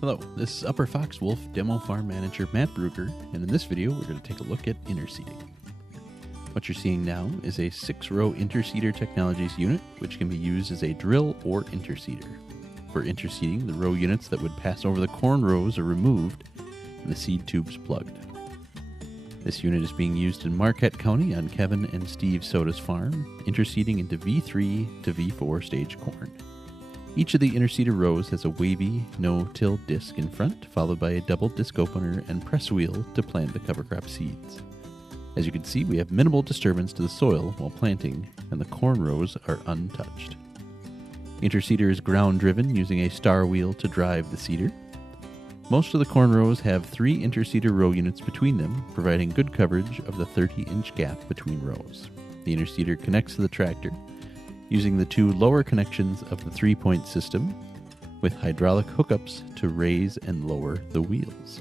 Hello, this is Upper Fox Wolf Demo Farm Manager Matt Bruger, and in this video we're going to take a look at interseeding. What you're seeing now is a 6-row Interseeder Technologies unit, which can be used as a drill or interseeder. For interseeding, the row units that would pass over the corn rows are removed and the seed tubes plugged. This unit is being used in Marquette County on Kevin and Steve Soda's farm, interseeding into V3 to V4 stage corn. Each of the interseeder rows has a wavy, no-till disc in front, followed by a double disc opener and press wheel to plant the cover crop seeds. As you can see, we have minimal disturbance to the soil while planting, and the corn rows are untouched. Interseeder is ground-driven using a star wheel to drive the seeder. Most of the corn rows have 3 interseeder row units between them, providing good coverage of the 30-inch gap between rows. The interseeder connects to the tractor using the 2 lower connections of the 3-point system with hydraulic hookups to raise and lower the wheels.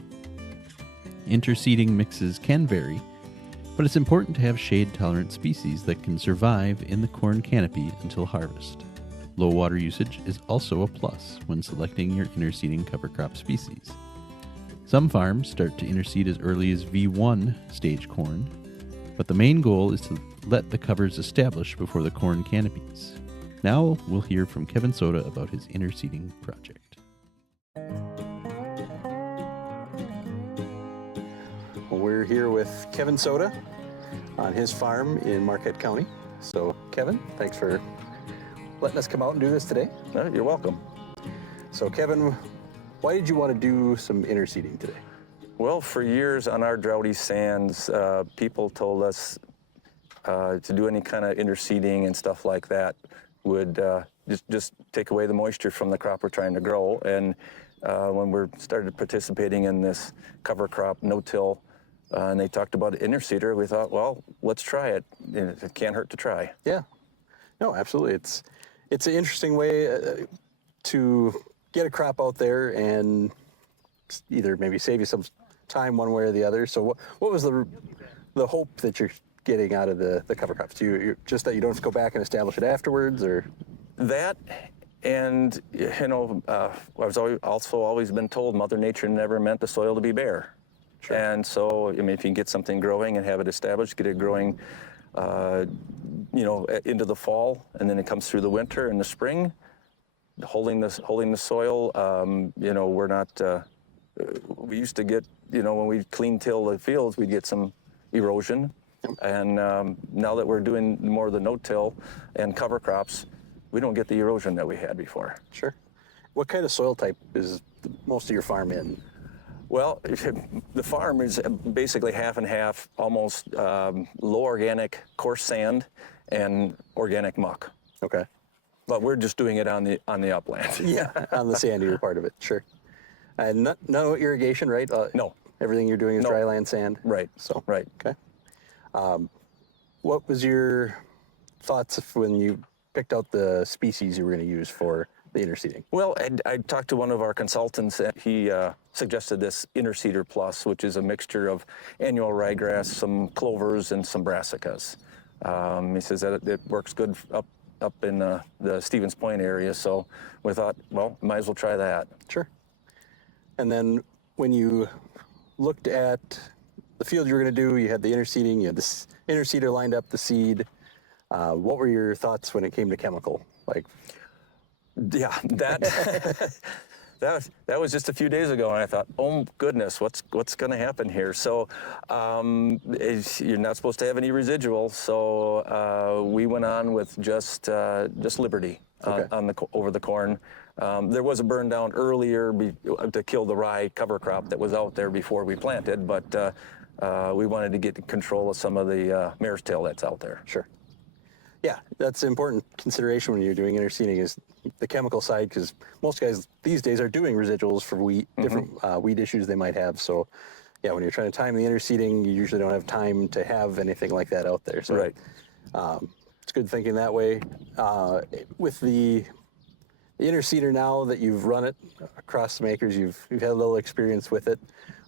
Interseeding mixes can vary, but it's important to have shade-tolerant species that can survive in the corn canopy until harvest. Low water usage is also a plus when selecting your interseeding cover crop species. Some farms start to interseed as early as V1 stage corn, but the main goal is to let the covers establish before the corn canopies. Now we'll hear from Kevin Soda about his interseeding project. Well, we're here with Kevin Soda on his farm in Marquette County. So Kevin, thanks for letting us come out and do this today. You're welcome. So Kevin, why did you want to do some interseeding today? Well, for years on our droughty sands, people told us to do any kind of interseeding and stuff like that would just take away the moisture from the crop we're trying to grow. And when we started participating in this cover crop, no-till, and they talked about interseeder, we thought, well, let's try it. It can't hurt to try. Yeah, no, absolutely. It's an interesting way to get a crop out there and either maybe save you some time one way or the other. So what was the hope that you're getting out of the cover crops? You're just that you don't have to go back and establish it afterwards, or? That, and I've always been told Mother Nature never meant the soil to be bare. Sure. And so, if you can get something growing and have it established, get it growing, into the fall, and then it comes through the winter and the spring, holding the soil. We're not. We used to get, when we clean till the fields, we'd get some erosion. And now that we're doing more of the no-till and cover crops, we don't get the erosion that we had before. Sure. What kind of soil type is most of your farm in? Well, the farm is basically half and half, almost low organic, coarse sand, and organic muck. Okay. But we're just doing it on the upland. Yeah, on the sandier part of it, sure. And no irrigation, right? No. Everything you're doing is No. dry land sand? Right. So, right. Okay. What was your thoughts when you picked out the species you were going to use for the interseeding? Well, I talked to one of our consultants, and he suggested this Interseeder Plus, which is a mixture of annual ryegrass, some clovers, and some brassicas. He says that it works good up in the Stevens Point area, so we thought, well, might as well try that. Sure. And then when you looked at the field you were going to do, you had the interseeding, you had this interseeder lined up the seed. What were your thoughts when it came to chemical? Yeah, that was just a few days ago, and I thought, oh goodness, what's going to happen here? So you're not supposed to have any residual, so we went on with just Liberty over the corn. There was a burn down earlier to kill the rye cover crop that was out there before we planted, but we wanted to get control of some of the mare's tail that's out there. Sure. Yeah, that's an important consideration when you're doing interseeding is the chemical side, because most guys these days are doing residuals for wheat, different weed issues they might have. So, yeah, when you're trying to time the interseeding, you usually don't have time to have anything like that out there. So, right. It's good thinking that way. With the interseeder now that you've run it across some acres, you've had a little experience with it.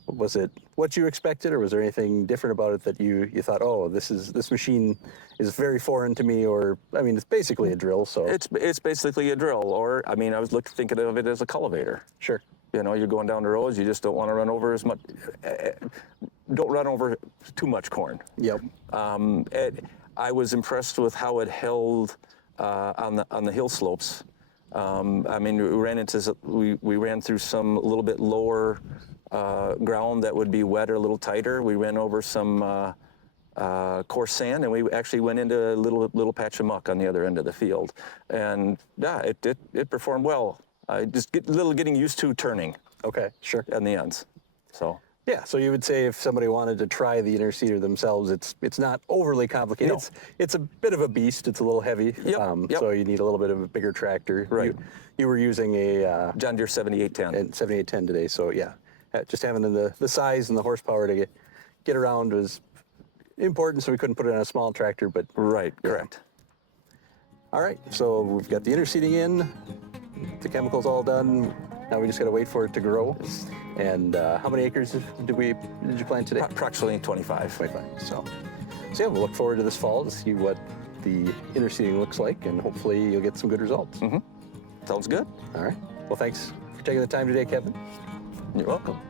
Was it what you expected, or was there anything different about it that you thought, oh, this machine is very foreign to me? Or, I mean, it's basically a drill, so. It's basically a drill, or, I mean, I was thinking of it as a cultivator. Sure. You know, you're going down the roads, you just don't want to run over as much. Don't run over too much corn. Yep. I was impressed with how it held on the hill slopes. I mean, we ran through some a little bit lower ground that would be wetter, a little tighter. We ran over some coarse sand, and we actually went into a little patch of muck on the other end of the field. And yeah, it performed well. Just getting used to turning. Okay, sure. On the ends, so. Yeah, so you would say if somebody wanted to try the Interseeder themselves, it's not overly complicated. No. It's a bit of a beast. It's a little heavy. Yep. So you need a little bit of a bigger tractor. Right. You were using a John Deere 7810. and 7810 today. So yeah, just having the size and the horsepower to get around was important. So we couldn't put it on a small tractor, but Right. yeah. Correct. All right. So we've got the Interseeding in. The chemical's all done. Now we just got to wait for it to grow. And how many acres did you plant today? Approximately 25. 25. So yeah, we'll look forward to this fall to see what the Interseeding looks like, and hopefully you'll get some good results. Sounds good. All right. Well, thanks for taking the time today, Kevin. You're welcome.